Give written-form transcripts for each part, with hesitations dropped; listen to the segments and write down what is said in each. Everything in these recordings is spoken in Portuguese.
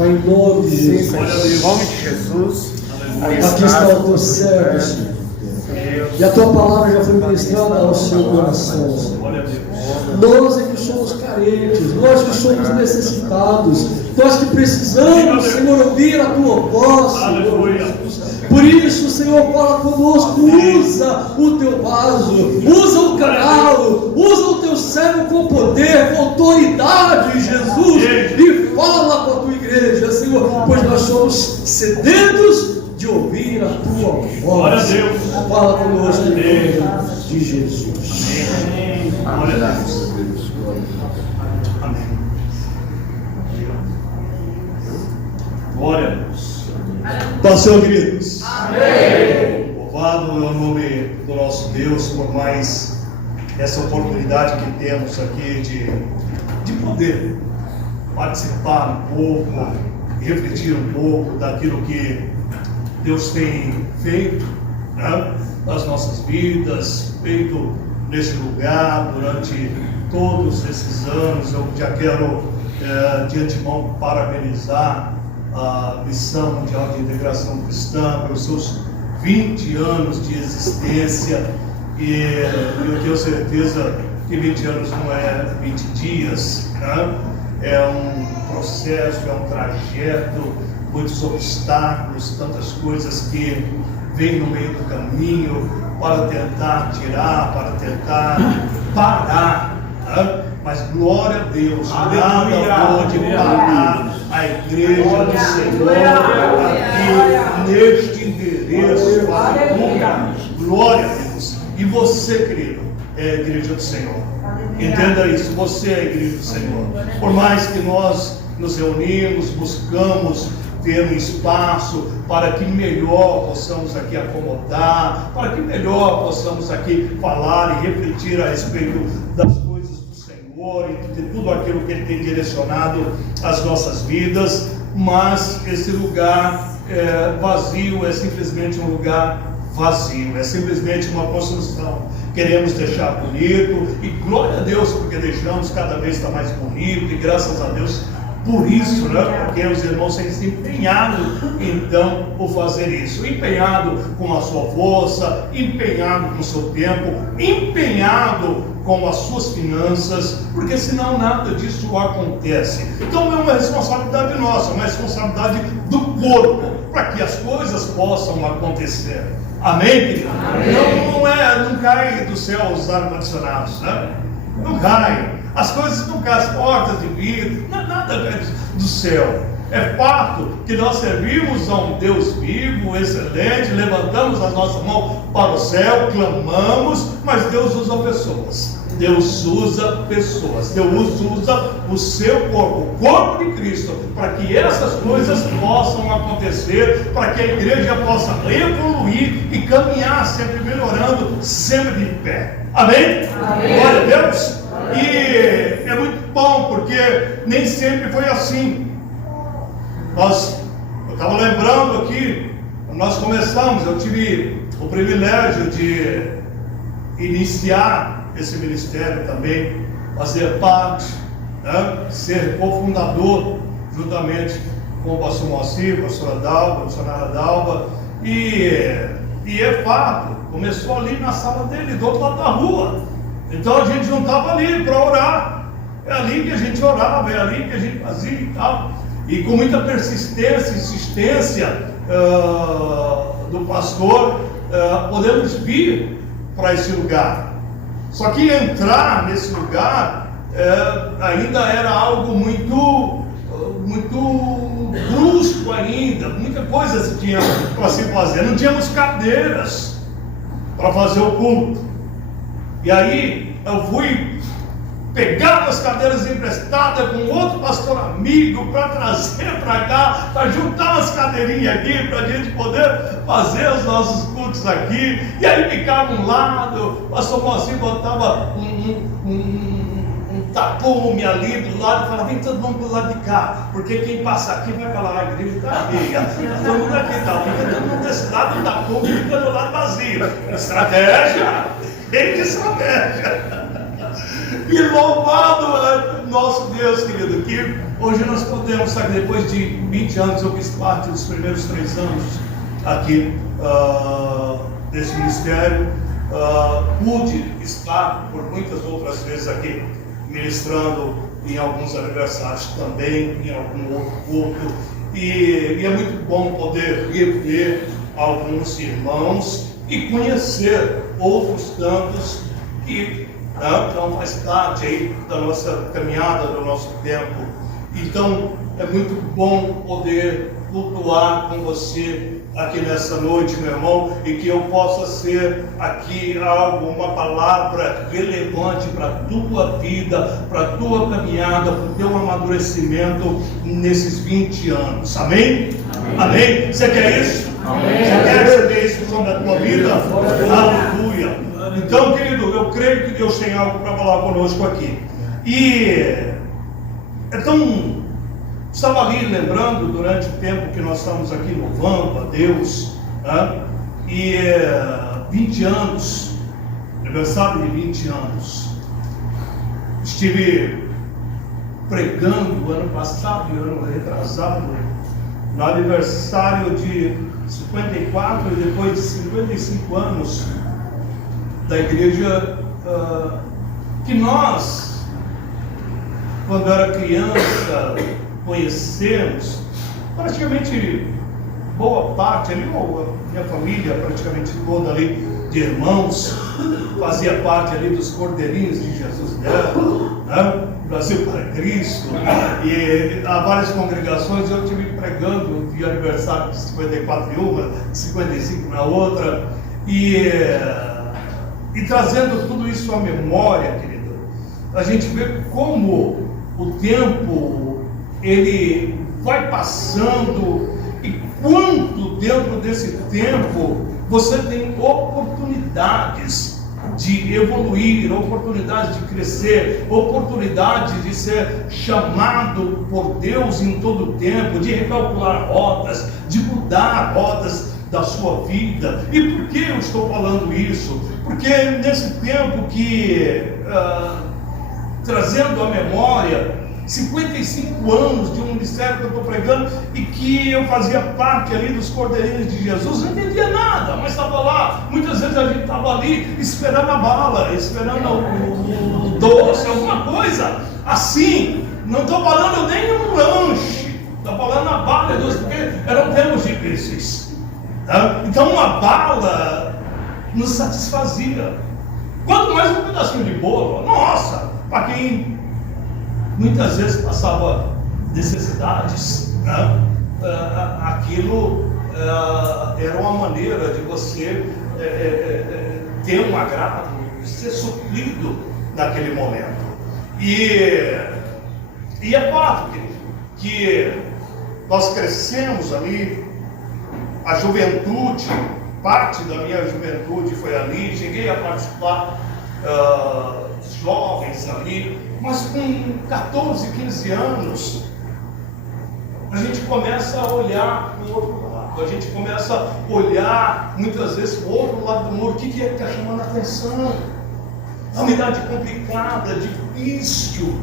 Pai, em nome de Jesus. Em nome de Jesus. Aqui está o teu servo, Senhor. E a tua palavra já foi ministrada ao seu coração, Senhor. Nós é que somos carentes, nós que somos necessitados, nós que precisamos, Senhor, ouvir a tua voz, Senhor Jesus. Por isso, Senhor, fala conosco, usa o teu vaso, usa o canal, usa o teu servo com poder, com autoridade, Jesus, e fala com a tua igreja, Senhor, pois nós somos sedentos de ouvir a tua voz. Glória a Deus. Fala conosco em nome de Jesus. Amém. Glória a Deus. Amém. Glória a Deus. Paz, Senhor, queridos. Amém. Louvado é o nome do nosso Deus por mais essa oportunidade que temos aqui de poder participar um pouco, refletir um pouco daquilo que Deus tem feito, né, nas nossas vidas, feito nesse lugar durante todos esses anos. Eu já quero de antemão parabenizar a Missão Mundial de Integração Cristã pelos seus 20 anos de existência, e eu tenho certeza que 20 anos não é 20 dias, né? É um processo, é um trajeto, muitos obstáculos, tantas coisas que vêm no meio do caminho para tentar tirar, para tentar parar, né? Mas glória a Deus, nada pode parar a igreja do Senhor aqui neste endereço. Glória a Deus. E você, querido, é a igreja do Senhor. Entenda isso, você é a igreja do Senhor. Por mais que nós nos reunimos, buscamos ter um espaço para que melhor possamos aqui acomodar, para que melhor possamos aqui falar e refletir a respeito das coisas do Senhor e de tudo aquilo que Ele tem direcionado às nossas vidas, mas esse lugar vazio é simplesmente um lugar vazio, é simplesmente uma construção. Queremos deixar bonito, e glória a Deus, porque deixamos, cada vez está mais bonito, e graças a Deus por isso, né? Porque os irmãos têm se empenhado então por fazer isso, empenhado com a sua força, empenhado com o seu tempo, empenhado com as suas finanças, porque senão nada disso acontece. Então é uma responsabilidade nossa, uma responsabilidade do corpo, para que as coisas possam acontecer. Amém, querido? Amém. Não cai do céu os ar-condicionados, né? Não cai. As coisas não caem, as portas de vidro, nada cai do céu. É fato que nós servimos a um Deus vivo, excelente, levantamos as nossas mãos para o céu, clamamos, mas Deus usa pessoas. Deus usa pessoas. Deus usa o seu corpo, o corpo de Cristo, para que essas coisas possam acontecer, para que a igreja possa evoluir e caminhar sempre melhorando, sempre de pé. Amém? Amém. Glória a Deus. E é muito bom, porque nem sempre foi assim. Eu estava lembrando aqui, quando nós começamos, eu tive o privilégio de iniciar esse ministério também, fazer parte, né, ser cofundador, juntamente com o pastor Moacir, a pastora Dalva, a missionária Dalva, e é fato, começou ali na sala dele, do outro lado da rua. Então a gente juntava ali para orar, é ali que a gente orava, é ali que a gente fazia e tal. E com muita persistência, insistência do pastor, podemos vir para esse lugar. Só que entrar nesse lugar ainda era algo muito brusco ainda, muita coisa tinha para se fazer. Não tínhamos cadeiras para fazer o culto. E aí eu fui pegar as cadeiras emprestadas com outro pastor amigo para trazer para cá, para juntar umas cadeirinhas aqui, para a gente poder fazer os nossos cultos aqui. E aí ficava um lado, o pastor Moacir botava um tapume ali do lado e falava: vem todo mundo do lado de cá, porque quem passa aqui vai falar: a igreja está cheia, todo mundo aqui está, fica todo mundo desse lado, o tapume fica do lado vazio. Estratégia, estratégia. E louvado nosso Deus, querido, que hoje nós podemos, sabe, depois de 20 anos, eu fiz parte dos primeiros 3 anos aqui desse ministério, pude estar por muitas outras vezes aqui, ministrando em alguns aniversários também, em algum outro culto, e é muito bom poder rever alguns irmãos e conhecer outros tantos que não faz parte aí da nossa caminhada, do nosso tempo. Então é muito bom poder cultuar com você aqui nessa noite, meu irmão, e que eu possa ser aqui uma palavra relevante para a tua vida, para a tua caminhada, para o teu amadurecimento nesses 20 anos. Amém? Amém? Amém? Você quer isso? Amém. Você quer receber isso sobre a tua vida? Aleluia! Então, querido, eu creio que Deus tem algo para falar conosco aqui. E então, estava ali lembrando durante o tempo que nós estamos aqui louvando a Deus, né? E 20 anos, aniversário de 20 anos, estive pregando ano passado e ano retrasado, no aniversário de 54 e depois de 55 anos da igreja, que nós, quando era criança, conhecemos, praticamente boa parte ali, minha família praticamente toda ali de irmãos, fazia parte ali dos cordeirinhos de Jesus dela, né? Brasil para Cristo, e há várias congregações eu tive pregando de aniversário de 54 em uma, 55 na outra, e trazendo tudo isso à memória, querido, a gente vê como o tempo ele vai passando e quanto dentro desse tempo você tem oportunidades de evoluir, oportunidades de crescer, oportunidades de ser chamado por Deus em todo o tempo, de recalcular rotas, de mudar rotas da sua vida. E por que eu estou falando isso? Porque nesse tempo que, trazendo à memória 55 anos de um ministério que eu estou pregando e que eu fazia parte ali dos cordeirinhos de Jesus, não entendia nada, mas estava lá. Muitas vezes a gente estava ali esperando a bala, esperando o doce, alguma coisa assim. Não estou falando nem um lanche, estou falando a bala de Deus, porque eram tempos difíceis. Então uma bala nos satisfazia. Quanto mais um pedacinho de bolo, nossa, para quem muitas vezes passava necessidades, né? Aquilo era uma maneira de você ter um agrado, ser suprido naquele momento. E é fato que nós crescemos ali, a juventude, parte da minha juventude foi ali, cheguei a participar jovens ali, mas com 14, 15 anos, a gente começa a olhar para o outro lado, a gente começa a olhar muitas vezes para o outro lado do muro. O que é que está chamando a atenção? É uma idade complicada, difícil,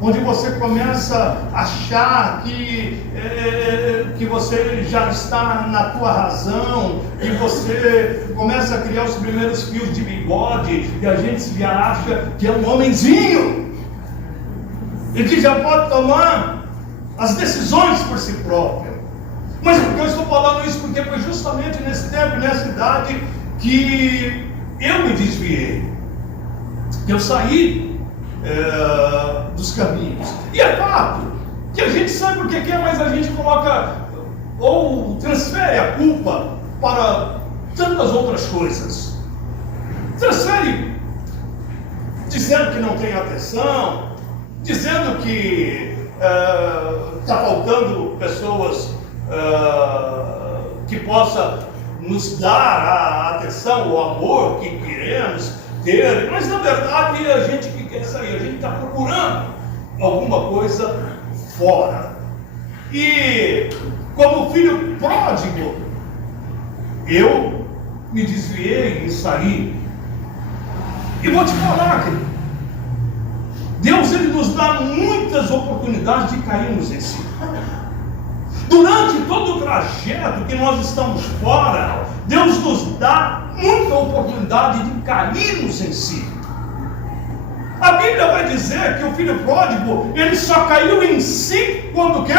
onde você começa a achar que você já está na tua razão, que você começa a criar os primeiros fios de bigode, e a gente já acha que é um homenzinho, e que já pode tomar as decisões por si próprio. Mas por que eu estou falando isso? Porque foi justamente nesse tempo, nessa idade, que eu me desviei, que eu saí dos caminhos. E é fato que a gente sabe por que quer, mas a gente coloca ou transfere a culpa para tantas outras coisas. Transfere dizendo que não tem atenção, dizendo que está faltando pessoas que possam nos dar a atenção, o amor que queremos ter, mas na verdade a gente que quer sair, a gente está procurando alguma coisa fora. E como filho pródigo, eu me desviei e saí. E vou te falar, querido, Deus, ele nos dá muitas oportunidades de cairmos em si. Durante todo o trajeto que nós estamos fora, Deus nos dá muita oportunidade de cairmos em si. A Bíblia vai dizer que o filho pródigo, ele só caiu em si quando o quê?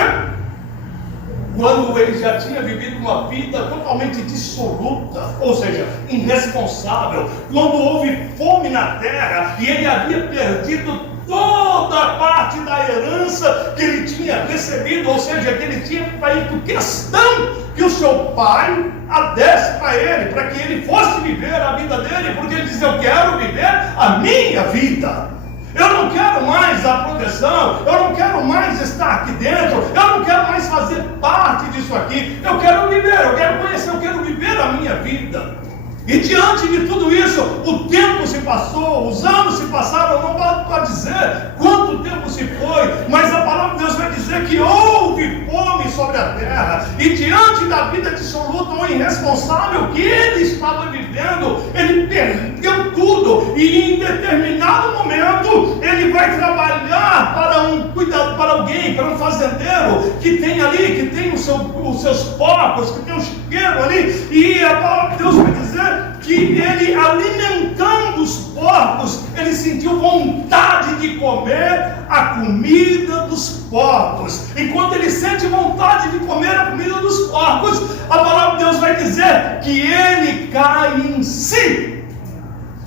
Quando ele já tinha vivido uma vida totalmente dissoluta, ou seja, irresponsável, quando houve fome na terra e ele havia perdido toda a parte da herança que ele tinha recebido, ou seja, que ele tinha feito questão que o seu pai a desse para ele, para que ele fosse viver a vida dele, porque ele dizia: eu quero viver a minha vida. Eu não quero mais a proteção, eu não quero mais estar aqui dentro, eu não quero mais fazer parte disso aqui, eu quero viver, eu quero conhecer, eu quero viver a minha vida. E diante de tudo isso, o tempo se passou, os anos se passaram, não dá para dizer quanto tempo se foi, mas a palavra de Deus vai dizer que houve fome sobre a terra, e diante da vida dissoluta ou irresponsável que ele estava vivendo, ele perdeu tudo, e em determinado momento, ele vai trabalhar para um cuidador, para alguém, para um fazendeiro, que tem ali, que tem os seus porcos, que tem um chiqueiro ali, e a palavra de Deus vai dizer que ele, alimentando os porcos, ele sentiu vontade de comer a comida dos porcos. E quando ele sente vontade de comer a comida dos porcos, a palavra de Deus vai dizer que ele cai em si.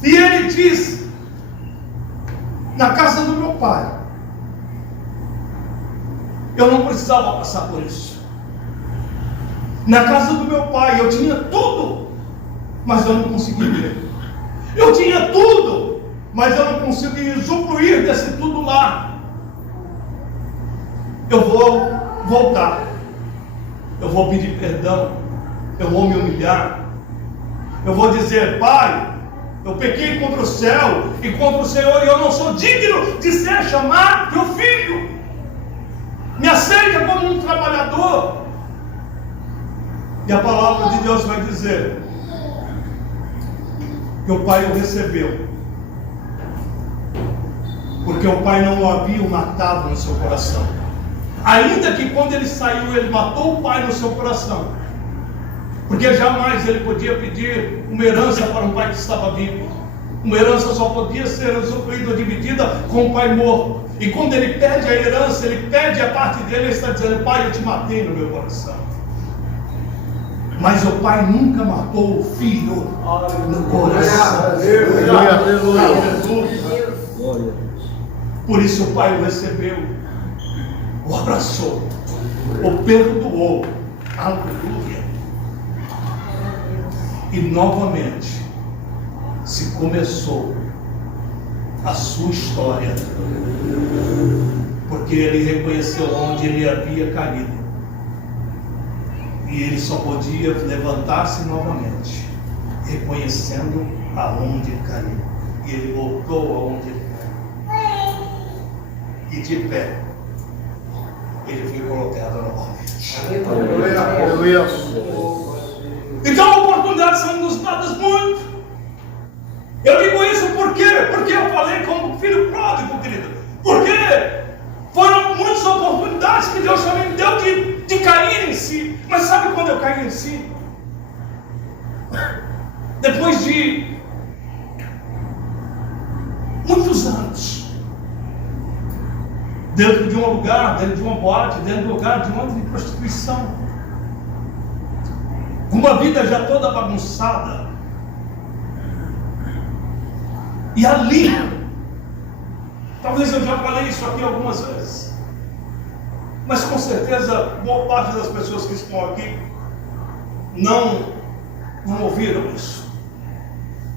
E ele diz: na casa do meu pai, eu não precisava passar por isso. Na casa do meu pai eu tinha tudo, mas eu não consegui ver. Eu tinha tudo, mas eu não consegui usufruir desse tudo lá. Eu vou voltar, eu vou pedir perdão, eu vou me humilhar, eu vou dizer: pai, eu pequei contra o céu e contra o Senhor, e eu não sou digno de ser chamado teu filho. Me aceita como um trabalhador. E a palavra de Deus vai dizer que o pai o recebeu, porque o pai não o havia matado no seu coração. Ainda que quando ele saiu, ele matou o pai no seu coração, porque jamais ele podia pedir uma herança para um pai que estava vivo. Uma herança só podia ser usufruída ou dividida com o pai morto. E quando ele pede a herança, ele pede a parte dele, ele está dizendo: pai, eu te matei no meu coração. Mas o pai nunca matou o filho no coração. Por isso o pai o recebeu, o abraçou, o perdoou. Aleluia. E novamente se começou a sua história, porque ele reconheceu onde ele havia caído. E ele só podia levantar-se novamente, reconhecendo aonde ele caiu. E ele voltou aonde ele caiu. E de pé, ele foi colocado novamente. Aleluia. Então, oportunidades são nos dadas muito. Eu digo isso por quê? Porque eu falei como filho pródigo, querido. Porque foram muitas oportunidades que Deus também me deu de cair em si. Mas sabe quando eu caí em si? Depois de muitos anos, dentro de um lugar, dentro de uma boate, dentro de um lugar de uma prostituição, uma vida já toda bagunçada. E ali, talvez eu já falei isso aqui algumas vezes, mas com certeza boa parte das pessoas que estão aqui não ouviram isso.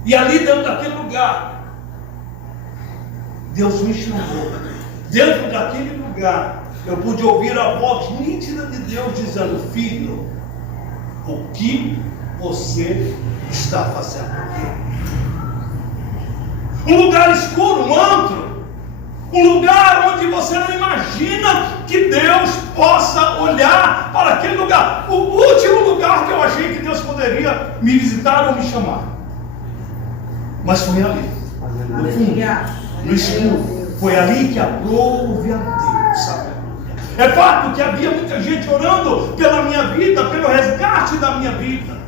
E ali dentro daquele lugar, Deus me chamou. Dentro daquele lugar, eu pude ouvir a voz nítida de Deus dizendo: filho, o que você está fazendo aqui? Um lugar escuro, um antro, um lugar onde você não imagina que Deus possa olhar para aquele lugar. O último lugar que eu achei que Deus poderia me visitar ou me chamar, mas foi ali, no fundo, no escuro, Foi ali que aprove a Deus. Aleluia. É fato que havia muita gente orando pela minha vida, pelo resgate da minha vida.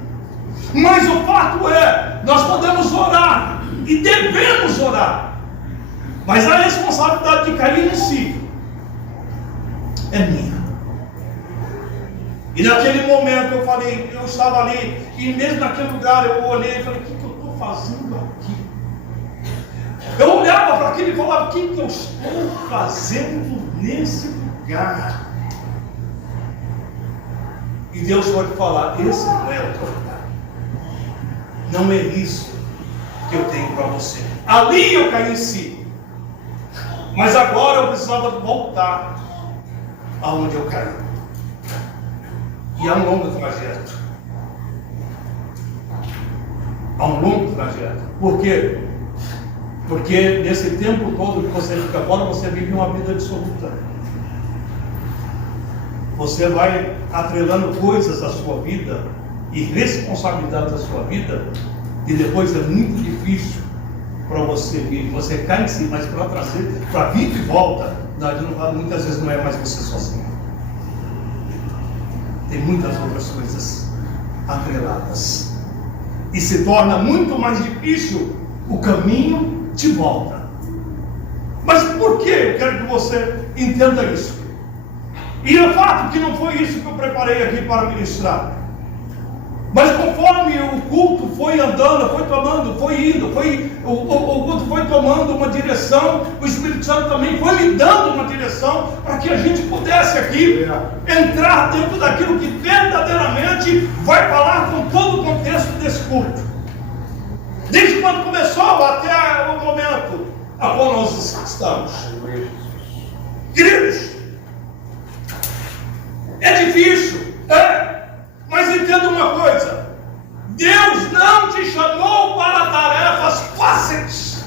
Mas o fato é, nós podemos orar e devemos orar. Mas a responsabilidade de cair em si é minha. E naquele momento eu falei, eu estava ali, e mesmo naquele lugar eu olhei e falei, o que eu estou fazendo aqui? Eu olhava para aquilo e falava, o que eu estou fazendo nesse lugar? E Deus pode falar, esse não é o teu lugar. Não é isso que eu tenho para você. Ali eu caí em si. Mas agora eu precisava voltar aonde eu caí. E há um longo trajeto. Há um longo trajeto. Por quê? Porque nesse tempo todo que você fica fora, você vive uma vida dissoluta. Você vai atrelando coisas à sua vida e responsabilidades da sua vida, e depois é muito difícil para você vir. Você cai em si, mas para trazer, para vir de volta, muitas vezes não é mais você sozinho. Tem muitas outras coisas atreladas. E se torna muito mais difícil o caminho de volta. Mas por que eu quero que você entenda isso? E é fato que não foi isso que eu preparei aqui para ministrar. Mas conforme o culto foi andando, foi tomando, foi indo, o culto foi tomando uma direção, o Espírito Santo também foi me dando uma direção para que a gente pudesse aqui entrar dentro daquilo que verdadeiramente vai falar com todo o contexto desse culto. Desde quando começou até o momento a qual nós estamos. Queridos, é difícil, mas entenda uma coisa: Deus não te chamou para tarefas fáceis.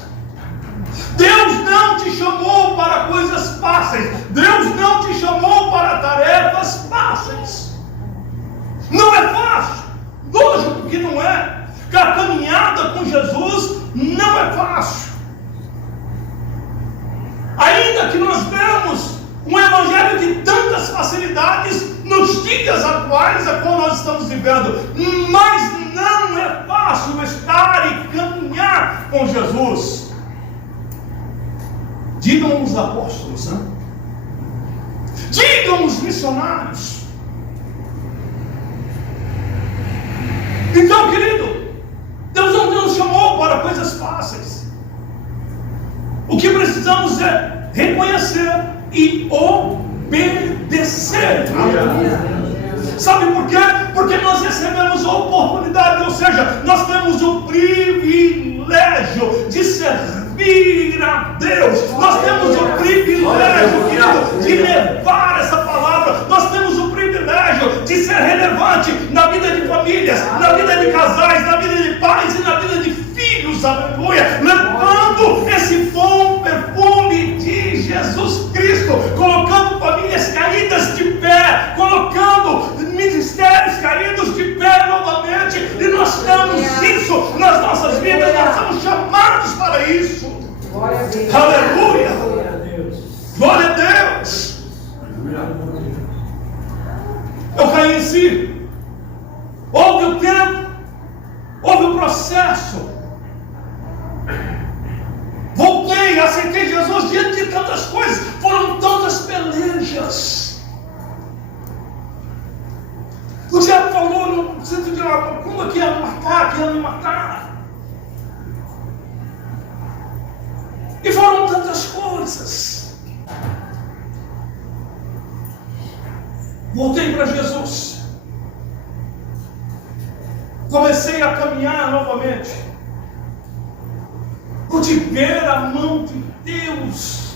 Deus não te chamou para coisas fáceis. Deus não te chamou para tarefas fáceis. Não é fácil. Lógico que não é. A caminhada com Jesus não é fácil. Ainda que nós vemos um evangelho de tantas facilidades nos dias atuais a qual nós estamos vivendo, mas não é fácil estar e caminhar com Jesus. Digam os apóstolos, né? Digam os missionários. Então, querido, Deus não nos chamou para coisas fáceis. O que precisamos é reconhecer e obedecer. Sabe por quê? Porque nós recebemos a oportunidade, ou seja, nós temos o privilégio de servir a Deus. Nós temos o privilégio, querido, de levar essa palavra. Nós temos o privilégio de ser relevante na vida de famílias, na vida de casais, na vida de pais e na vida de filhos, aleluia, levando esse bom perfume de Jesus Cristo, colocando famílias caídas de pé, colocando ministérios caídos de pé novamente, e nós temos isso nas nossas vidas, nós somos chamados para isso. Glória a Deus. Aleluia. Glória a Deus. Glória a Deus. Eu caí em si. Houve o tempo, houve o processo. Voltei, aceitei Jesus diante de tantas coisas. Foram tantas pelejas. O diabo falou no sentido de como é que ia me matar, que ia me matar. E foram tantas coisas. Voltei para Jesus. Comecei a caminhar novamente. Pude ver a mão de Deus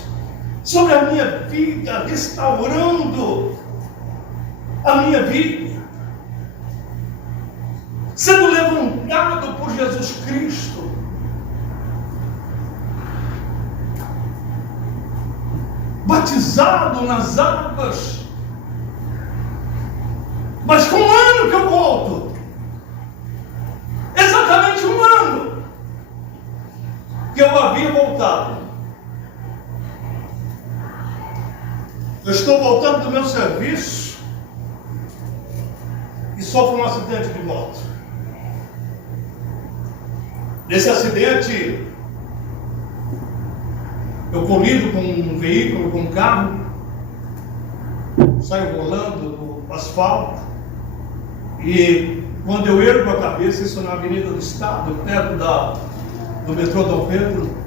sobre a minha vida, restaurando a minha vida, sendo levantado por Jesus Cristo. Batizado nas águas. Mas com um ano que eu volto, exatamente um ano que eu havia voltado, Eu estou voltando do meu serviço e sofro um acidente de moto. Nesse acidente, eu colido com um veículo, com um carro, saio rolando no asfalto e quando eu ergo a cabeça, isso na Avenida do Estado, perto do metrô Dom Pedro,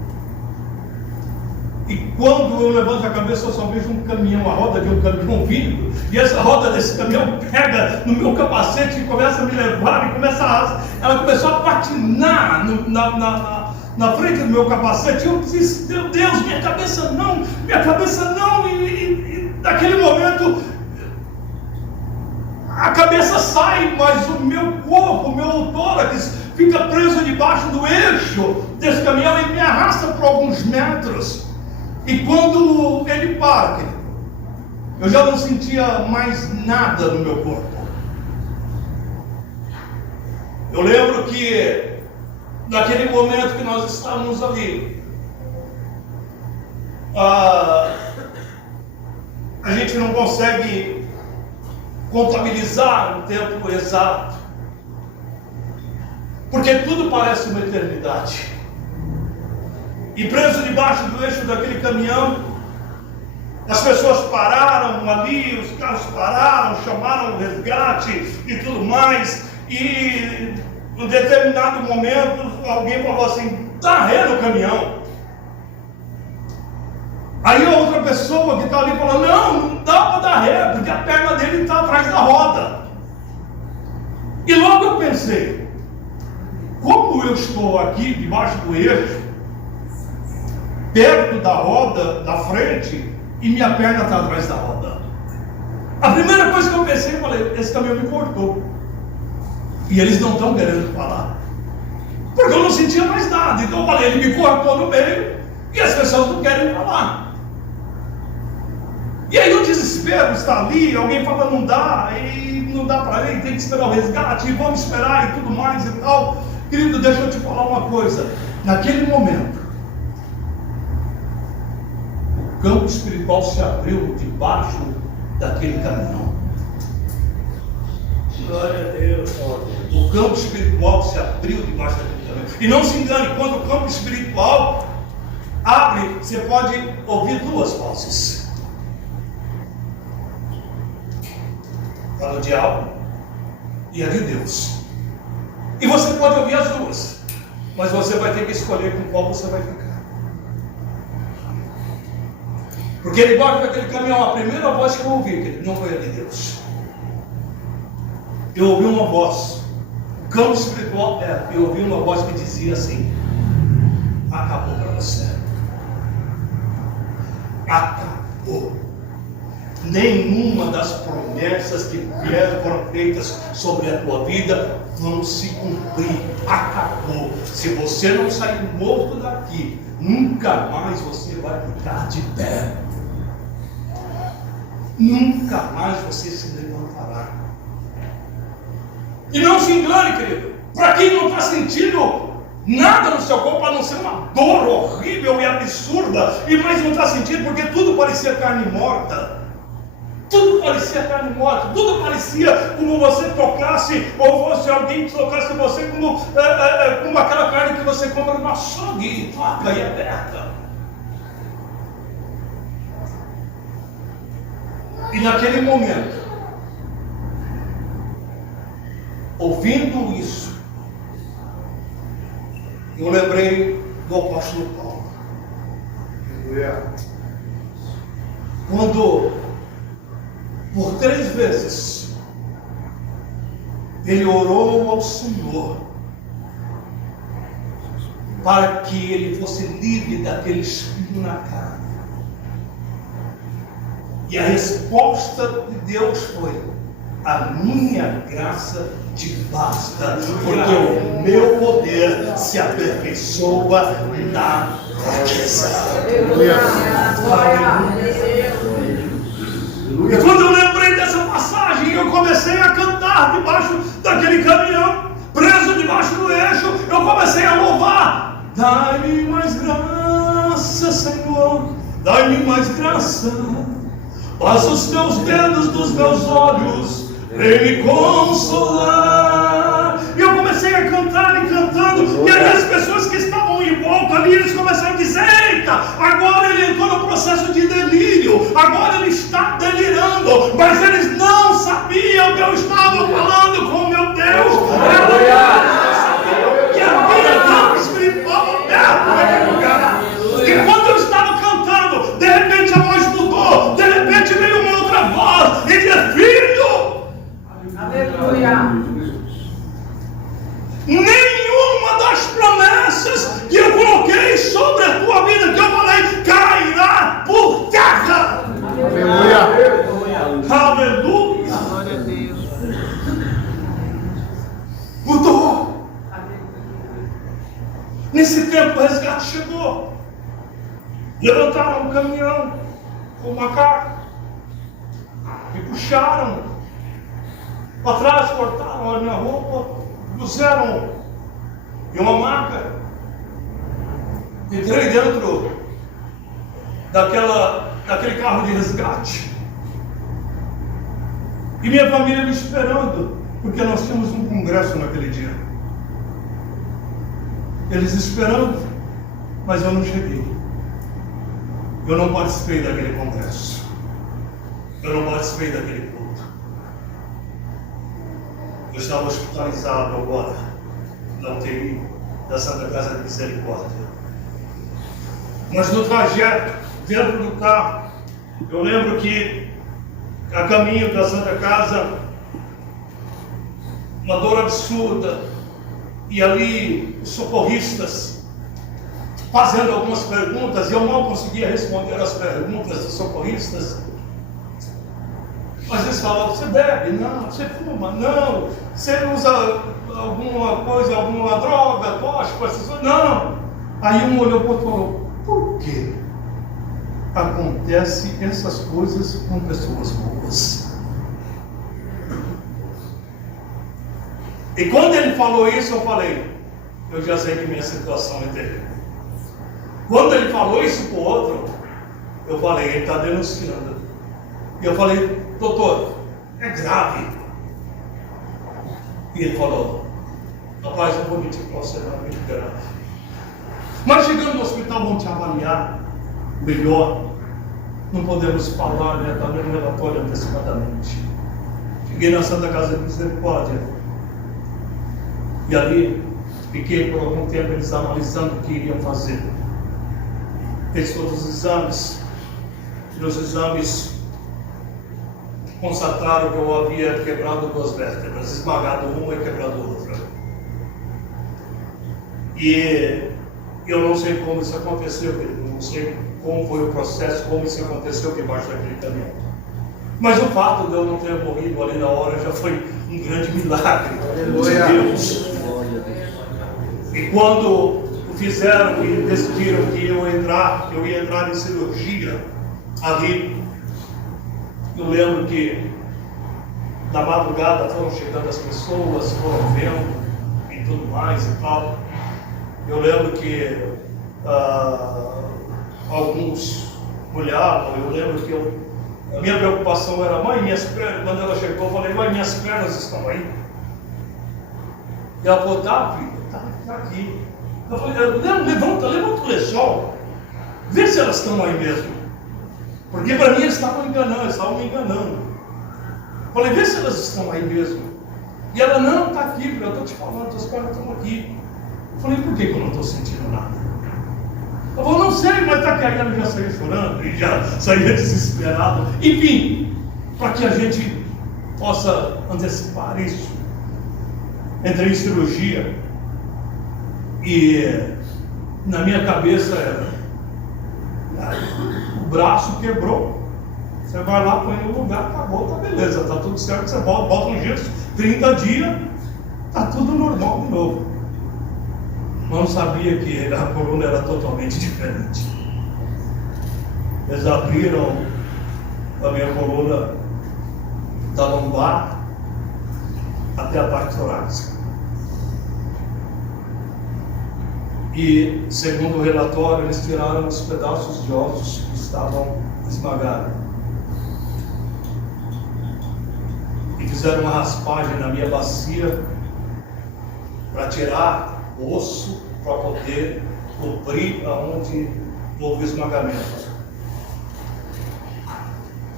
e quando eu levanto a cabeça, eu só vejo um caminhão, a roda de um caminhão vindo, e essa roda desse caminhão pega no meu capacete e começa a me levar, e ela começou a patinar na frente do meu capacete. Eu disse, meu Deus, minha cabeça não, e naquele momento a cabeça sai, mas o meu corpo, o meu tórax fica preso debaixo do eixo desse caminhão e me arrasta por alguns metros. E quando ele para, eu já não sentia mais nada no meu corpo. Eu lembro que naquele momento que nós estávamos ali, a gente não consegue contabilizar o tempo exato, porque tudo parece uma eternidade. E preso debaixo do eixo daquele caminhão, as pessoas pararam ali, os carros pararam, chamaram o resgate e tudo mais, e em determinado momento alguém falou assim, dá ré no caminhão. Aí a outra pessoa que está ali falou, não dá para dar ré, porque a perna dele está atrás da roda. E logo eu pensei, como eu estou aqui debaixo do eixo, perto da roda da frente, e minha perna está atrás da roda. A primeira coisa que eu pensei, eu falei, esse caminhão me cortou. E eles não estão querendo falar, porque eu não sentia mais nada. Então eu falei, ele me cortou no meio, e as pessoas não querem falar. E aí o desespero está ali, alguém fala, não dá, e não dá para ele, tem que esperar o resgate, e vamos esperar e tudo mais e tal. Querido, deixa eu te falar uma coisa. Naquele momento, o campo espiritual se abriu debaixo daquele caminhão. Glória a Deus. O campo espiritual se abriu debaixo daquele caminhão. E não se engane, quando o campo espiritual abre, você pode ouvir duas vozes. A do diabo e a de Deus. E você pode ouvir as duas, mas você vai ter que escolher com qual você vai ficar. Porque debaixo daquele caminhão, a primeira voz que eu ouvi, não foi a de Deus. Eu ouvi uma voz, o campo espiritual, eu ouvi uma voz que dizia assim, acabou para você. Acabou. Nenhuma das promessas que foram feitas sobre a tua vida vão se cumprir. Acabou. Se você não sair morto daqui, nunca mais você vai ficar de pé. Nunca mais você se levantará. E não se engane, querido. Para quem não está sentindo nada no seu corpo, a não ser uma dor horrível e absurda, mas não está sentindo porque tudo parecia carne morta. Tudo parecia carne morta, tudo parecia como você tocasse, ou fosse alguém que tocasse você como aquela carne que você compra no açougue, e toca e aperta. E naquele momento, ouvindo isso, eu lembrei do apóstolo Paulo. Quando por 3 vezes ele orou ao Senhor para que ele fosse livre daquele espinho na carne. E a resposta de Deus foi: a minha graça te basta, porque o meu poder se aperfeiçoa na fraqueza. E quando eu lembrei dessa passagem, eu comecei a cantar debaixo daquele caminhão, preso debaixo do eixo, eu comecei a louvar. Dai-me mais graça, Senhor, dai-me mais graça. passa os teus dedos dos meus olhos, vem me consolar. E eu comecei a cantar e cantando, e aí as pessoas que estavam em volta ali, eles começaram a dizer: eita, agora ele entrou no processo de delírio, agora ele está delirando. Mas eles não sabiam que eu estava falando com o meu Deus. Que havia campo espiritual aberto naquele lugar. E quando eu estava cantando, de repente a voz mudou, de repente veio uma outra voz e dizia: filho, Aleluia. nenhuma das promessas que eu coloquei sobre a tua vida, que eu falei, cairá por terra. Aleluia. Aleluia. Glória a Deus. Mudou. Nesse tempo o resgate chegou. Levantaram um caminhão com uma carga e puxaram atrás, cortaram a minha roupa, puseram em uma maca. Entrei dentro daquele carro de resgate e minha família me esperando, porque nós tínhamos um congresso naquele dia. Eles esperando, mas eu não cheguei. Eu não participei daquele congresso. Eu não participei daquele culto. Eu estava hospitalizado agora na UTI da Santa Casa de Misericórdia. Mas no trajeto, dentro do carro, eu lembro que a caminho da Santa Casa, uma dor absurda, e ali os socorristas fazendo algumas perguntas, e eu mal conseguia responder as perguntas dos socorristas. Mas eles falavam: você bebe? Não. Você fuma? Não. Você usa alguma coisa, alguma droga, tóxico, essas coisas? Não. Aí um olhou para o outro e falou: por que acontece essas coisas com pessoas boas? E quando ele falou isso, eu falei: eu já sei que minha situação é terrível. Quando ele falou isso para o outro, eu falei: ele está denunciando. E eu falei: doutor, é grave. E ele falou: rapaz, eu vou mentir para você, não é muito grave. Mas chegando no hospital, vão te avaliar melhor. Não podemos falar, né? Está dando relatório antecipadamente. Cheguei na Santa Casa de Misericórdia. E ali fiquei por algum tempo eles analisando o que iriam fazer. Fez todos os exames. E os exames constataram que eu havia quebrado 2 vértebras, esmagado uma e quebrado outra. E eu não sei como isso aconteceu, não sei como foi o processo, como isso aconteceu debaixo daquele caminhão. Mas o fato de eu não ter morrido ali na hora já foi um grande milagre de Deus. E quando fizeram e decidiram que eu ia entrar em cirurgia ali, eu lembro que na madrugada foram chegando as pessoas, foram vendo e tudo mais e tal. Eu lembro que alguns olhavam, eu lembro que a minha preocupação era: mãe, minhas pernas, quando ela chegou, eu falei: mãe, minhas pernas estão aí? E ela falou: tá, filho, tá aqui. Eu falei: levanta o lençol, vê se elas estão aí mesmo. Porque para mim eles estavam me enganando. Eu falei: vê se elas estão aí mesmo. E ela: não, está aqui, filho, eu estou te falando, tuas pernas estão aqui. Eu falei: por que eu não estou sentindo nada? Eu falei: não sei, mas está aqui. Aí ela já saiu chorando e já saía desesperado. Enfim, para que a gente possa antecipar isso, entrei em cirurgia e na minha cabeça era: o braço quebrou, você vai lá, põe no lugar, acabou, tá beleza, tá tudo certo, você bota um gesso, 30 dias, tá tudo normal de novo. Mas não sabia que a coluna era totalmente diferente. Eles abriram a minha coluna da lombar até a parte torácica. E, segundo o relatório, eles tiraram os pedaços de ossos que estavam esmagados. e fizeram uma raspagem na minha bacia para tirar o osso, para poder cobrir aonde houve esmagamento.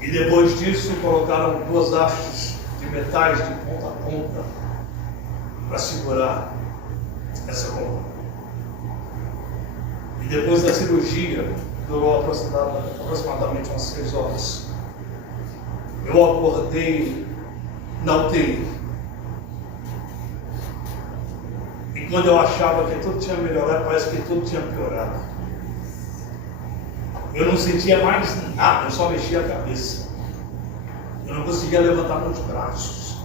E depois disso colocaram 2 hastes de metais de ponta a ponta para segurar essa coluna. E depois da cirurgia, durou aproximadamente umas 6 horas. Eu acordei na UTI. E quando eu achava que tudo tinha melhorado, parece que tudo tinha piorado. Eu não sentia mais nada, eu só mexia a cabeça. Eu não conseguia levantar meus braços.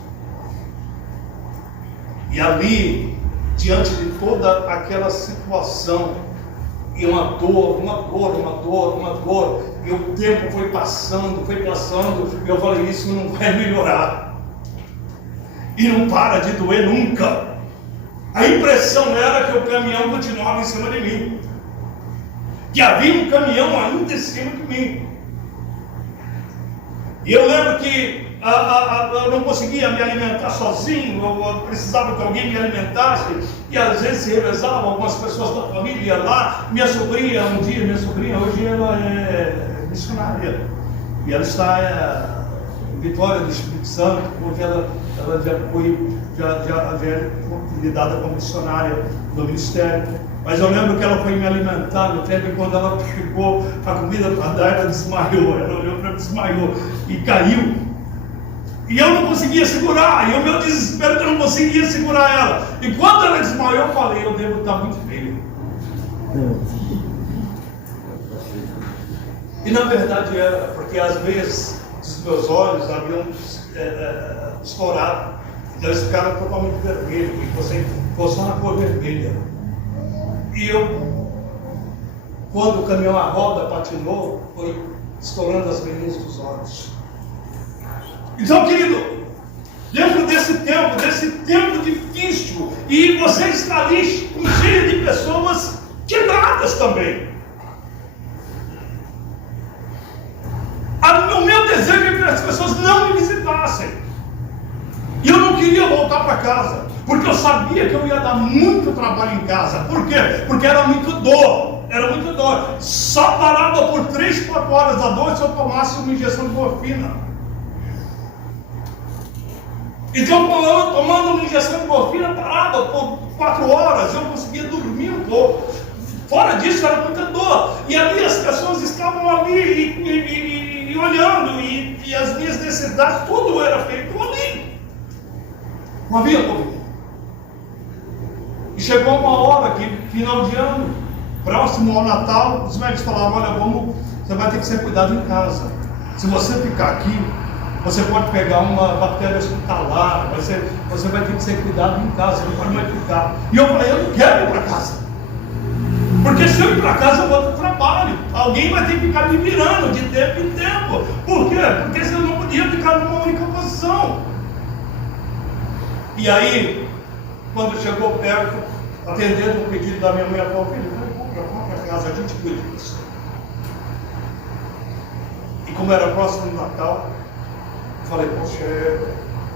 E ali, diante de toda aquela situação, e uma dor, e o tempo foi passando, e eu falei, isso não vai melhorar. E não para de doer nunca. A impressão era que o caminhão continuava em cima de mim. Que havia um caminhão ainda em cima de mim. E eu lembro que eu não conseguia me alimentar sozinho, eu precisava que alguém me alimentasse, e às vezes se revezavam algumas pessoas da família lá. Minha sobrinha, hoje ela é missionária, e ela está em Vitória do Espírito Santo, porque ela já é lidada como missionária do ministério. Mas eu lembro que ela foi me alimentar no tempo, e quando ela pegou a comida para dar, ela desmaiou. Ela olhou para mim, desmaiou e caiu. E eu não conseguia segurar, e o meu desespero que eu não conseguia segurar ela. E quando ela desmaiou, eu falei, eu devo estar muito feio. E na verdade era, porque às vezes os meus olhos haviam estourado. Então eles ficaram totalmente vermelhos, e você ficou só na cor vermelha. E eu, quando o caminhão a roda patinou, foi estourando as meninas dos olhos. Então, querido, dentro desse tempo difícil, e você está ali cheio de pessoas quebradas também. O meu desejo é que as pessoas não me visitassem. E eu não queria voltar para casa, porque eu sabia que eu ia dar muito trabalho em casa. Por quê? Porque era muito dor. Só parava por 3, 4 horas a dor se eu tomasse uma injeção de morfina. Então, tomando uma injeção de morfina, parava por 4 horas, eu conseguia dormir um pouco. Fora disso, era muita dor. E ali as pessoas estavam ali e olhando, e as minhas necessidades, tudo era feito ali. Não havia Covid. E chegou uma hora que, final de ano, próximo ao Natal, os médicos falaram, olha, você vai ter que ser cuidado em casa. Se você ficar aqui, você pode pegar uma bactéria hospitalar, você vai ter que ser cuidado em casa, não pode mais ficar. E eu falei, eu não quero ir para casa. Porque se eu ir para casa, eu vou para o trabalho. Alguém vai ter que ficar me mirando de tempo em tempo. Por quê? Porque você não podia ficar numa única posição. E aí, quando chegou perto, atendendo o pedido da minha mãe, ela falou, filho, vamos para casa, a gente cuida disso. E como era próximo do Natal, eu falei, poxa,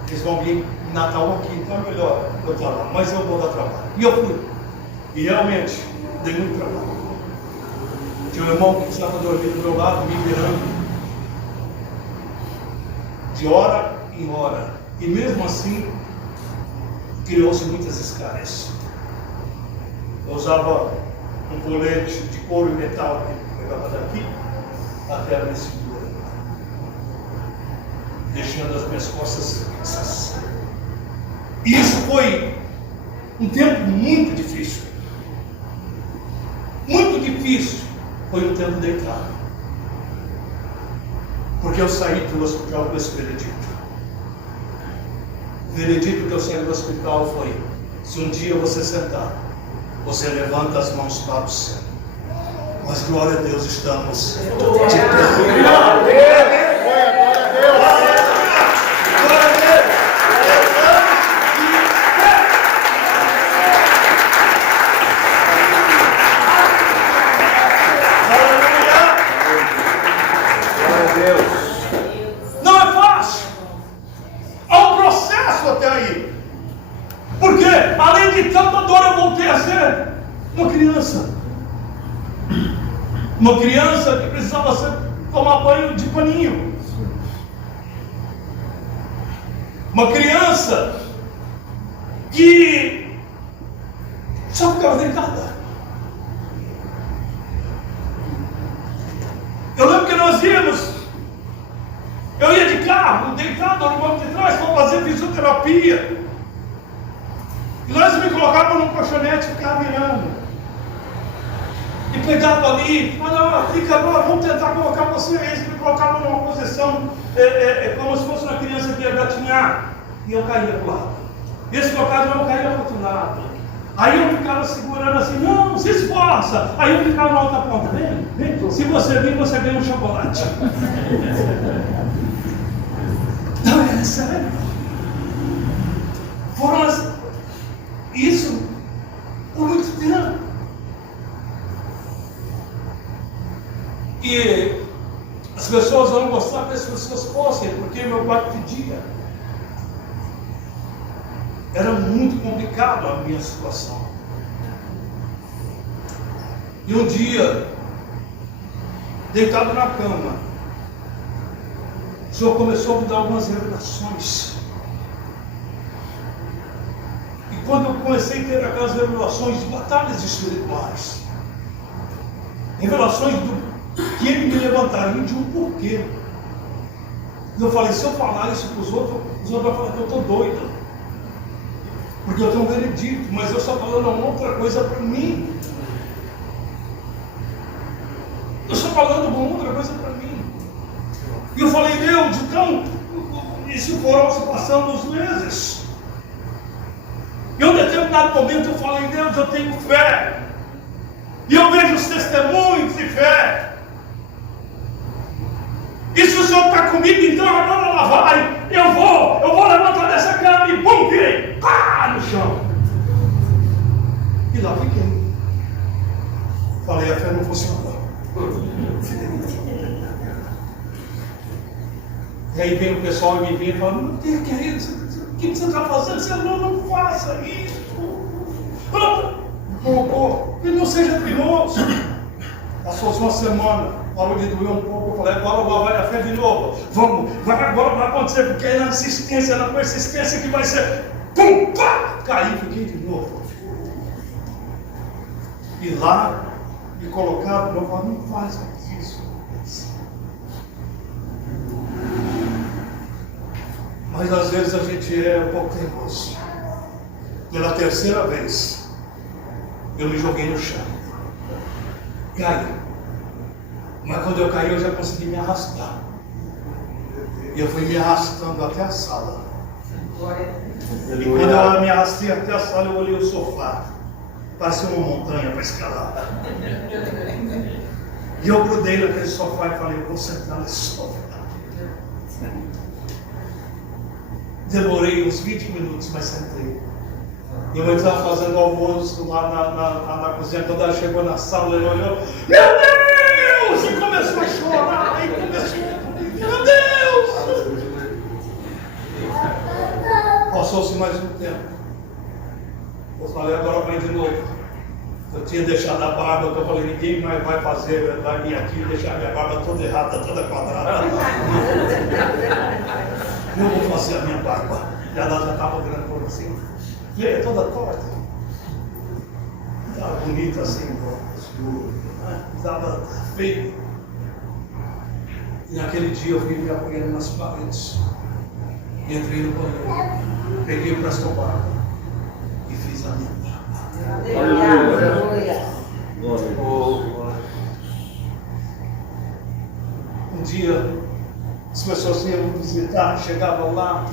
eles vão vir Natal aqui, então é melhor eu estar lá, mas eu vou dar trabalho. E eu fui. E realmente, dei muito trabalho. Tinha um irmão que estava dormindo do meu lado, me virando de hora em hora. E mesmo assim, criou-se muitas escaras. Eu usava um colete de couro e metal que pegava daqui até a minha cintura, deixando as minhas costas fixas. E isso foi um tempo muito difícil. Muito difícil. Foi um tempo deitado. Porque eu saí do hospital com esse veredito. O veredito que eu saí do hospital foi: se um dia você sentar, você levanta as mãos para o céu. Mas glória a Deus, estamos de pé. Não é fácil. Há um Uma criança que precisava tomar banho de paninho. Uma criança que só ficava deitada. Eu lembro que nós eu ia de carro, deitado no banco de trás, para fazer fisioterapia. E nós me colocavam num colchonete e ficava virando. E pegava ali, falava, fica agora, vamos tentar colocar você. Eles me colocavam numa posição, como se fosse uma criança que ia gatinhar. E eu caía para o lado. Eles colocavam, eu caía para o outro lado. Aí eu ficava segurando assim, não, se esforça. Aí eu ficava na outra ponta, vem. Se você vir, você ganha um chocolate. Não, é sério. Isso por muito tempo. E as pessoas não gostavam que as pessoas fossem, porque meu pai pedia. Era muito complicado a minha situação. E um dia, deitado na cama, o Senhor começou a me dar algumas revelações. E quando eu comecei a ter aquelas revelações de batalhas espirituais, revelações do que ele me levantaria de um porquê. E eu falei, se eu falar isso para os outros vão falar que eu estou doido. Porque eu tenho um veredito, mas eu estou falando uma outra coisa para mim. Eu estou falando uma outra coisa para mim. E eu falei, Deus, então, isso foram se passando os meses. E em um determinado momento eu falei, Deus, eu tenho fé. E eu vejo os testemunhos de fé. E se o Senhor está comigo, então agora ela vai. Eu vou levantar dessa cama e bum, virei. Pá, no chão. E lá fiquei. Falei, a fé não funcionou. E aí vem o pessoal e me vem e fala, meu Deus, querido, o que você está fazendo? Você não faça isso. Ele não seja teimoso. Passou-se uma semana. Parou de doer um pouco, eu falei, agora vai a fé de novo. Agora vai acontecer, porque é na insistência, na persistência que vai ser. Pum, pá! Caí, fiquei de novo. E lá, me colocaram, eu falei, não faz mais isso. Mas às vezes a gente é um pouco teimoso. Pela terceira vez, eu me joguei no chão. Caí. Mas quando eu caí, eu já consegui me arrastar. E eu fui me arrastando até a sala. E quando eu me arrastei até a sala, eu olhei o sofá. Parecia uma montanha para escalar. E eu grudei naquele sofá e falei, eu vou sentar nesse sofá. Demorei uns 20 minutos, mas sentei. E eu estava fazendo almoço lá na cozinha. Quando ela chegou na sala, ela olhou, meu Deus! E começou a chorar. E começou a... Meu Deus! Passou-se mais um tempo. Eu falei, agora vai de novo. Eu tinha deixado a barba, eu falei, ninguém mais vai fazer, vai vir aqui e deixar minha barba toda errada, toda quadrada. Eu vou fazer a minha barba. E ela já estava grande por assim. E aí, toda torta. Estava bonita assim, escuro. Estava feio. E naquele dia eu fui me apoiando nas paredes. E entrei no banheiro. Peguei o prestobado e fiz a minha barba. Aleluia. Um dia, as pessoas iam me visitar, chegavam lá,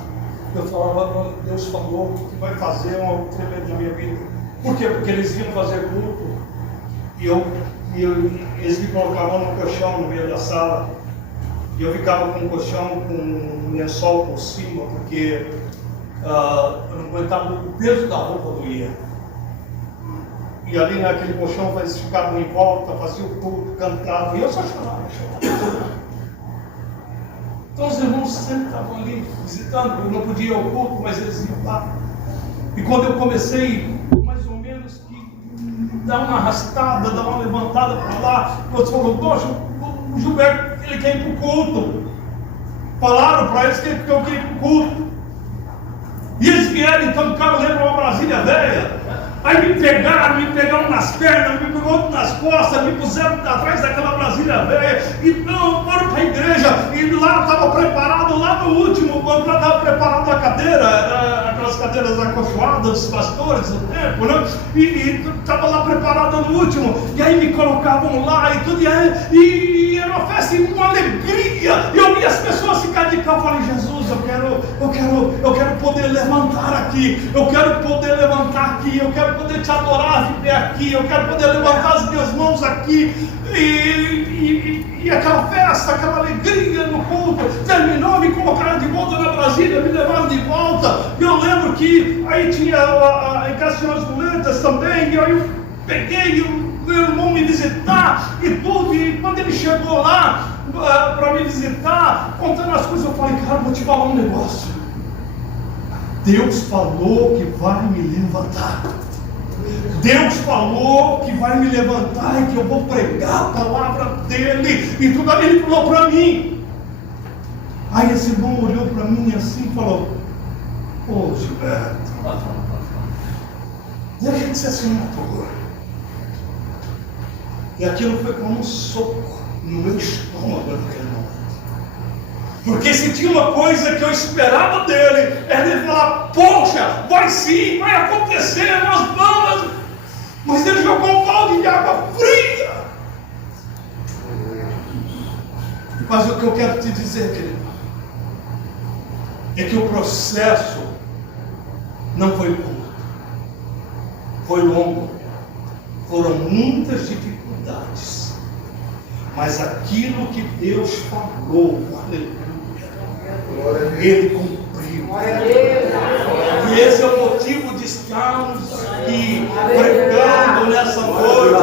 eu falava, Deus falou que vai fazer algo tremendo na minha vida. Por quê? Porque eles iam fazer culto e eles me colocavam no colchão no meio da sala. E eu ficava com o colchão, com um lençol por cima, porque eu não aguentava o peso da roupa doía. E ali naquele colchão eles ficavam em volta, faziam o culto, cantavam, e eu só chorava. Então os irmãos sempre estavam ali visitando, eu não podia ir ao culto, mas eles iam lá. E quando eu comecei, mais ou menos que dá uma arrastada, dá uma levantada para lá. Você falou, poxa, o Gilberto, ele quer ir para o culto. Falaram para eles que eu queria ir para o culto. E eles vieram, então o cara lembra uma Brasília velha. Aí me pegaram nas pernas, me pegou nas costas, me puseram atrás daquela Brasília velha, e não, foram para a igreja, e lá estava preparado, lá no último banco, lá estava preparado a cadeira, aquelas cadeiras acolchoadas dos pastores do tempo, né? E estava lá preparado no último, e aí me colocavam lá e tudo, e era uma festa e uma alegria, e eu vi as pessoas ficar de cá, eu falei, Jesus, eu quero poder levantar aqui, eu quero poder levantar aqui, eu quero poder te adorar de pé aqui, eu quero poder levantar as minhas mãos aqui, e aquela festa, aquela alegria no culto, terminou, me colocaram de volta na Brasília, me levaram de volta, e eu lembro que aí tinha em casa tinha as muletas também, e aí eu peguei o meu irmão me visitar e tudo, e quando ele chegou lá para me visitar, contando as coisas, eu falei, cara, vou te falar um negócio, Deus falou que vai me levantar. Deus falou que vai me levantar e que eu vou pregar a palavra dele. E tudo ali ele falou para mim. Aí esse irmão olhou para mim assim e falou, ô Gilberto, deixa de ser sonhador. E aquilo foi como um soco no meu estômago naquele momento. Porque se tinha uma coisa que eu esperava dele, era ele falar, poxa, vai sim, vai acontecer, nós vamos. Mas ele jogou um balde de água fria. Mas o que eu quero te dizer, querido, é que o processo não foi curto, foi longo, foram muitas dificuldades, mas aquilo que Deus falou, aleluia, Ele cumpriu. E esse é o motivo de estarmos aqui pregando nessa noite,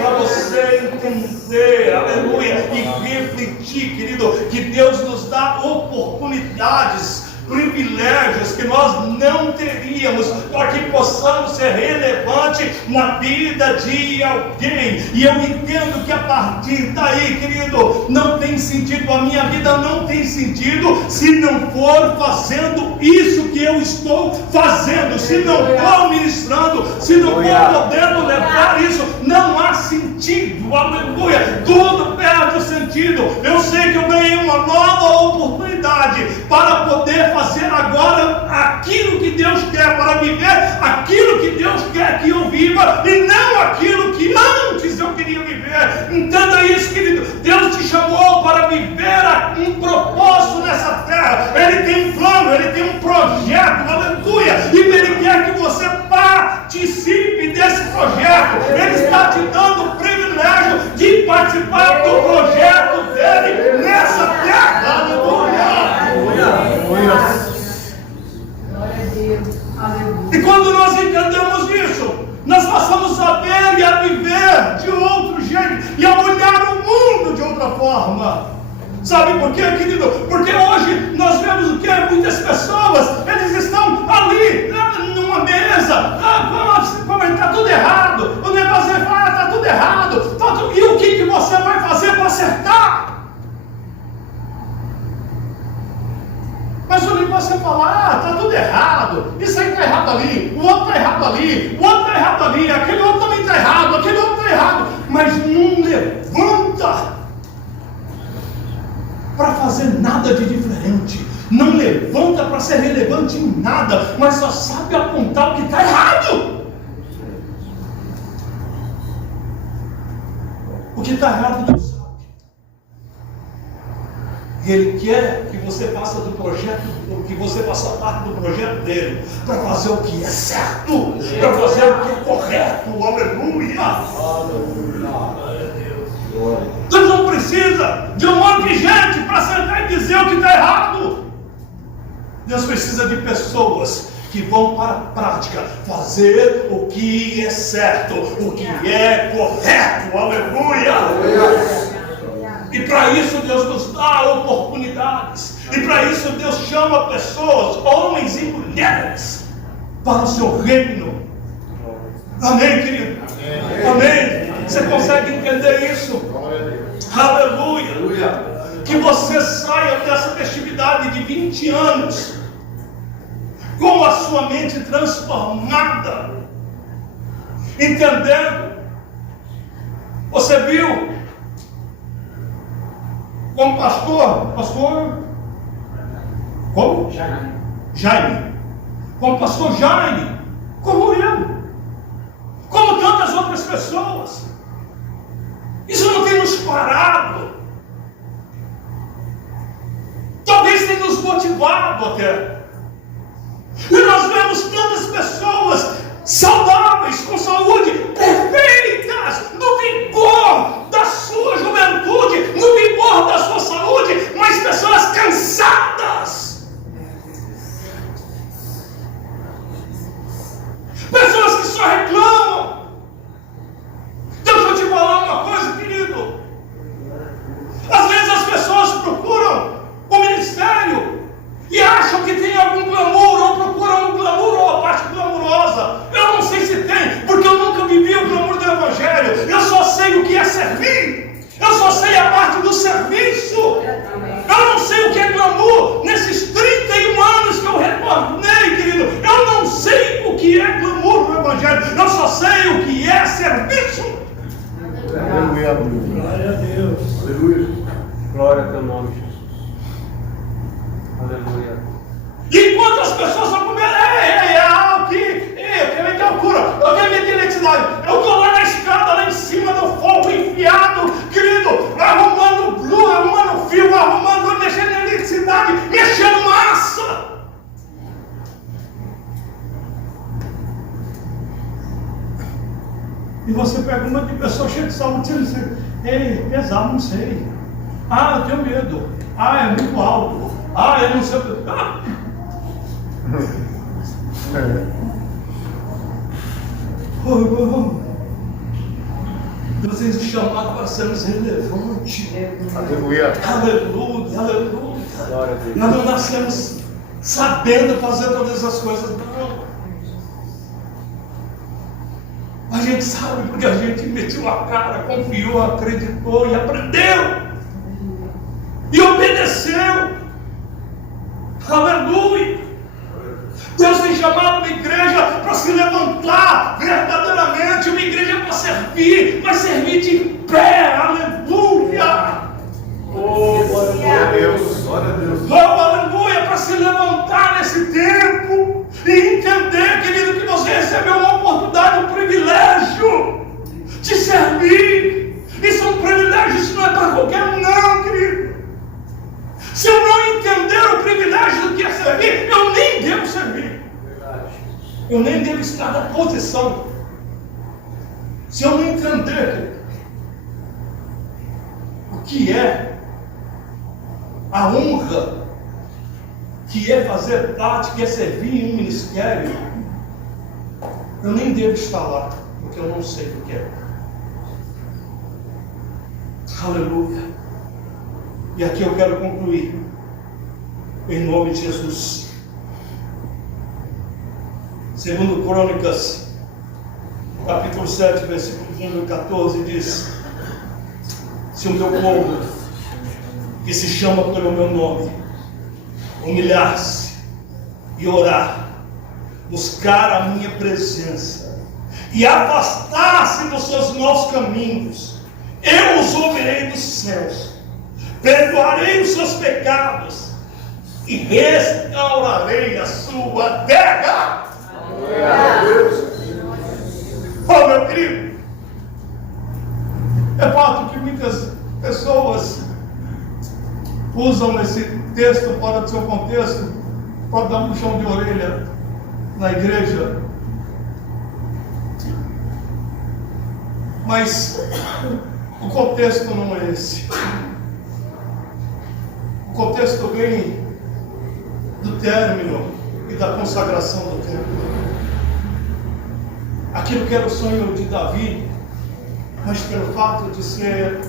para você entender, aleluia, e refletir, querido, que Deus nos dá oportunidades, privilégios que nós não teríamos, para que possamos ser relevantes na vida de alguém. E eu entendo que a partir daí, querido, não tem sentido, a minha vida não tem sentido se não for fazendo isso que eu estou fazendo, se não for ministrando, se não for podendo levar isso, não há sentido, aleluia, tudo perde o sentido. Eu sei que eu ganhei uma nova oportunidade para poder fazer agora aquilo que Deus quer, para viver aquilo que Deus quer que eu viva, e não aquilo que antes eu queria viver. Entenda isso, querido, Deus te chamou para viver um propósito nessa terra. Ele tem um plano, Ele tem um projeto, aleluia, e Ele quer que você participe desse projeto. Ele está te dando o privilégio de participar do projeto dele nessa terra, aleluia. E quando nós entendemos isso, nós passamos a ver e a viver de outro jeito, e a olhar o mundo de outra forma. Sabe por quê, querido? Porque hoje nós vemos o que? Muitas pessoas, eles estão ali, numa mesa, está tudo errado, o negócio é, está tudo errado, e o que você vai fazer para acertar? Mas o que você fala, está tudo errado, isso aí está errado ali, o outro está errado ali, o outro está errado ali, aquele outro também está errado, aquele outro está errado, mas não levanta para fazer nada de diferente, não levanta para ser relevante em nada, mas só sabe apontar o que está errado. O que está errado Deus sabe. E Ele quer que você faça do projeto, que você faça parte do projeto dele, para fazer o que é certo, para fazer o que é correto, aleluia. Deus não precisa de um monte de gente para sentar e dizer o que está errado. Deus precisa de pessoas que vão para a prática fazer o que é certo, o que é correto, aleluia. E para isso Deus nos dá oportunidades, e para isso Deus chama pessoas, homens e mulheres, para o seu reino. Amém, querido? Amém. Você consegue entender isso? Aleluia. Que você saia dessa festividade de 20 anos com a sua mente transformada, entendendo? Você viu como pastor, como? Jaime, como pastor Jaime, como eu, como tantas outras pessoas. Isso não tem nos parado, talvez tenha nos motivado até. E nós vemos tantas pessoas saudáveis, com saúde, perfeitas, no vigor da sua juventude, no vigor da sua saúde, mas pessoas cansadas, pessoas que só reclamam. Deixa eu te falar uma coisa, querido. Às vezes as pessoas procuram o ministério e acham que tem algum glamour, ou procuram um glamour ou a parte glamurosa. Eu não sei se tem, porque eu nunca vivi o glamour do Evangelho. Eu só sei o que é servir. Eu só sei a parte do serviço. Eu não sei o que é glamour. Nesses 31 anos que eu retornei, querido, eu não sei o que é glamour do Evangelho. Eu só sei o que é serviço. Aleluia. Glória a Deus. Aleluia. Glória ao teu nome, Jesus. Aleluia. E enquanto as pessoas vão comer, eu quero ver que altura, eu quero ver que identidade. Eu estou lá na escada, lá em cima do fogo enfiado, querido, arrumando blue, arrumando fio, mexendo em eletricidade, mexendo massa. E você pergunta de pessoa cheia de saúde, você diz, ei, pesado, não sei. Eu tenho medo. É muito alto. Eu não sei o que. Deus tem chamado para sermos relevantes. Aleluia. Aleluia. Glória a Deus. Nós não nascemos sabendo fazer todas as coisas, não. A gente sabe porque a gente meteu a cara, confiou, acreditou e aprendeu. E obedeceu. Aleluia. Deus tem chamado uma igreja para se levantar verdadeiramente, uma igreja para servir, mas servir de pé. Aleluia. Glória a Deus. Glória a Deus. Aleluia, para se levantar nesse tempo e entender, querido, que você recebeu uma oportunidade, um privilégio de servir. Isso é um privilégio, isso não é para qualquer um, não, querido. Se eu não entender o privilégio do que é servir, eu nem devo servir. Eu nem devo estar na posição. Se eu não entender o que é a honra, que é fazer parte, que é servir em um ministério, eu nem devo estar lá, porque eu não sei o que é. Aleluia. E aqui eu quero concluir, em nome de Jesus. Segundo Crônicas, capítulo 7, versículo número 14, diz: se o meu povo, que se chama pelo meu nome, humilhar-se e orar, buscar a minha presença e afastar-se dos seus maus caminhos, eu os ouvirei dos céus, perdoarei os seus pecados e restaurarei a sua terra. Oh, meu querido, é fato que muitas pessoas usam esse texto fora do seu contexto para dar um puxão de orelha na igreja. Mas o contexto não é esse. O contexto vem do término e da consagração do templo. Aquilo que era o sonho de Davi, mas pelo fato de ser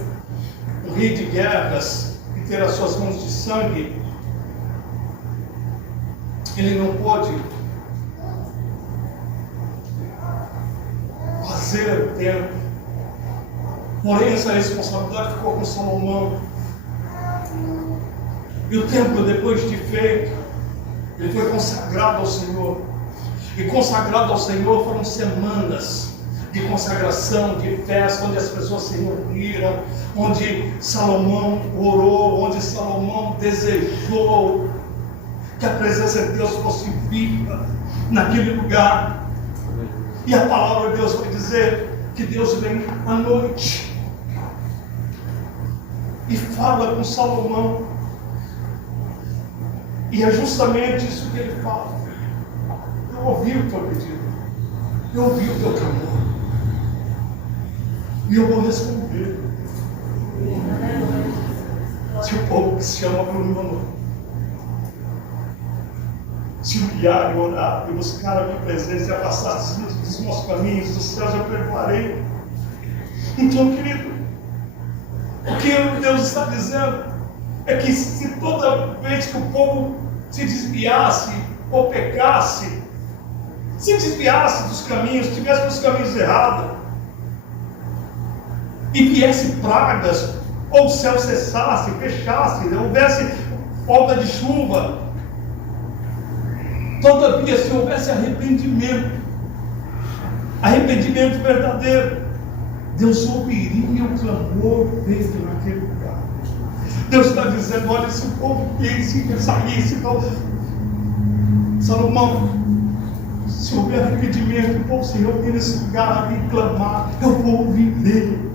um rei de guerras e ter as suas mãos de sangue, ele não pôde fazer o templo. Porém, essa responsabilidade ficou com Salomão. E o templo, depois de feito, ele foi consagrado ao Senhor. E consagrado ao Senhor foram semanas de consagração, de festa, onde as pessoas se reuniram, onde Salomão orou, onde Salomão desejou que a presença de Deus fosse viva naquele lugar. E a palavra de Deus vai dizer que Deus vem à noite e fala com Salomão. E é justamente isso que ele fala. Eu ouvi o teu pedido, eu ouvi o teu clamor, e eu vou responder. Se o povo que se chama pelo meu nome se humilhar e orar e buscar a minha presença e afastar-se dos meus caminhos, dos céus eu perdoarei. Então, querido, o que Deus está dizendo é que se toda vez que o povo se desviasse ou pecasse, se desviasse dos caminhos, tivesse os caminhos errados, e viesse pragas, ou o céu cessasse, fechasse, houvesse falta de chuva, todavia, se houvesse arrependimento verdadeiro, Deus ouviria o clamor feito naquele lugar. Deus está dizendo: olha, se o povo saísse, então, Salomão, se houver arrependimento, o povo se reunir nesse lugar e clamar, eu vou ouvir dele.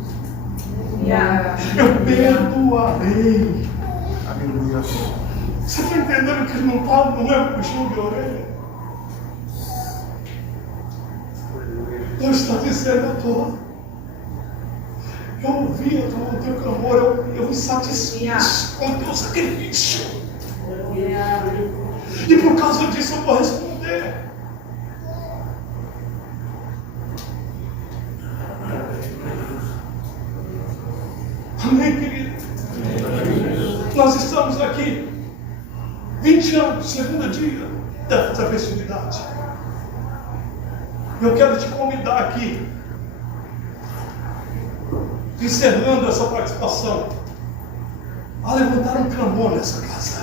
Eu perdoarei. Aleluia. Você está entendendo que ele não é um puxão de orelha? Deus está dizendo: eu ouvi o teu clamor, eu me satisfiz com o teu sacrifício. E por causa disso eu vou responder. Amém, querido? Nós estamos aqui 20 anos, segundo dia dessa festividade. Eu quero te convidar aqui, encerrando essa participação, a levantar um clamor nessa casa.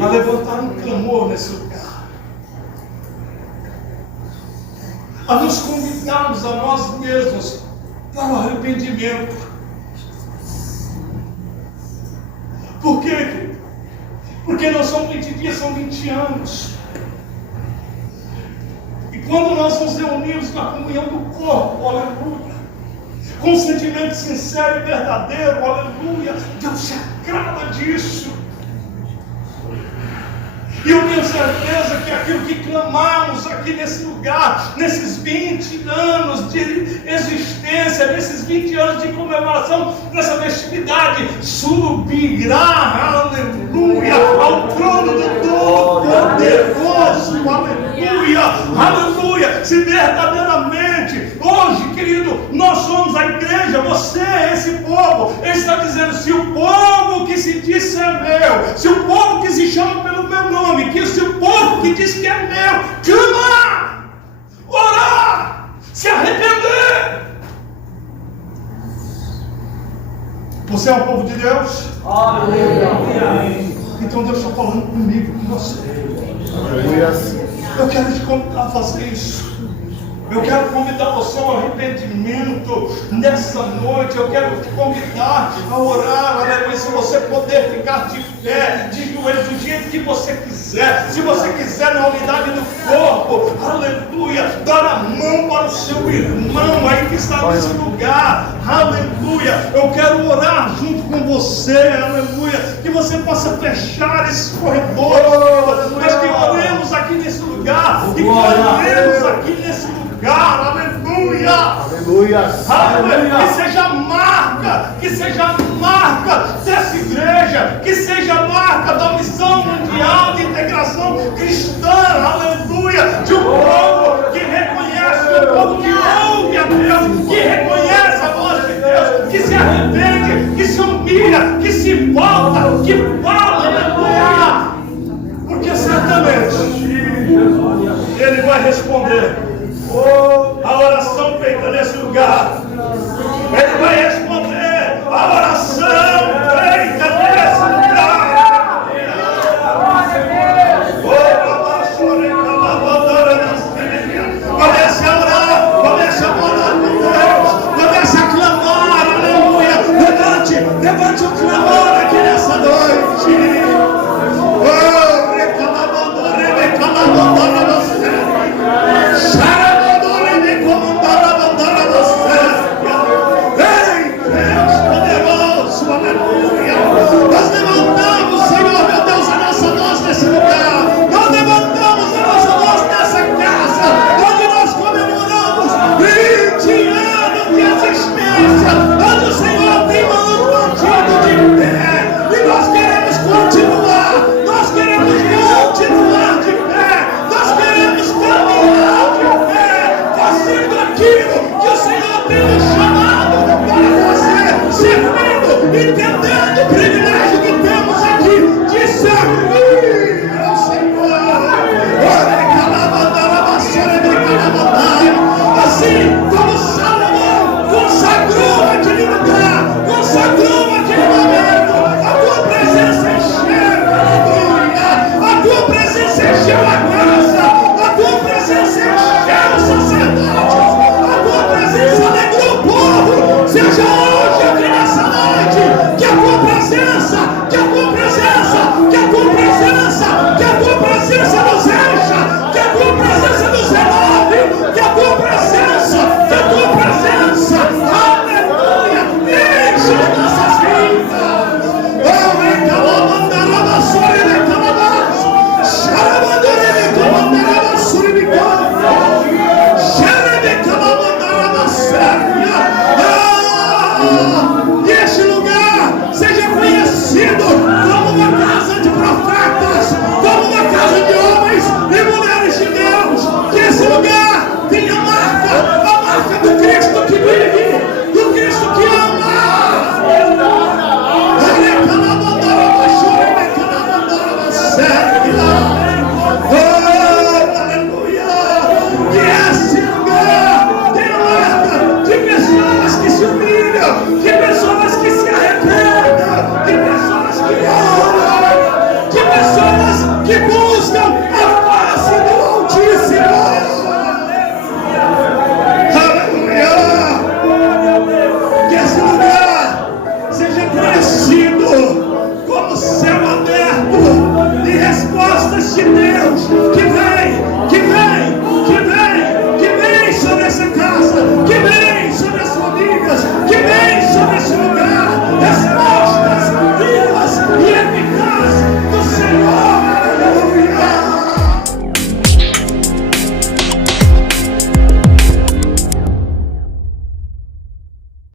A levantar um clamor nesse lugar. A nos convidarmos a nós mesmos para o arrependimento. Por quê? Porque não são 20 dias, são 20 anos. E quando nós nos reunimos na comunhão do corpo, aleluia, com um sentimento sincero e verdadeiro, aleluia, Deus se agrada disso. E eu tenho certeza que aquilo que clamamos aqui nesse lugar, nesses 20 anos de existência, nesses 20 anos de comemoração, nessa festividade, subirá, aleluia, ao trono do Todo-Poderoso, aleluia, aleluia. Se verdadeiramente, hoje, querido, nós somos a igreja, você é esse povo, ele está dizendo: se o povo que se diz ser meu, se o povo que se chama pelo meu nome, que se o povo que diz que é meu, clamar, orar, se arrepender, você é o povo de Deus? Aleluia. Então Deus está falando comigo, com você. Aleluia. Eu quero te convidar a fazer isso. Eu quero convidar você ao arrependimento nessa noite. Eu quero te convidar a orar, aleluia. Se você puder ficar de pé, de joelhos, do jeito que você quiser. Se você quiser, na unidade do corpo, aleluia, dar a mão para o seu irmão aí que está nesse lugar, aleluia. Eu quero orar junto com você, aleluia. Que você possa fechar esses corredores, mas que oremos aqui nesse lugar, e que oremos aqui nesse lugar. Aleluia, aleluia, aleluia. Que seja a marca dessa igreja, que seja a marca da missão mundial de integração cristã, aleluia, de um povo que reconhece, de um povo que ouve a Deus, que reconhece a voz de Deus, que se arrepende, que se humilha, que se volta, que fala, aleluia, porque certamente Ele vai responder. Seja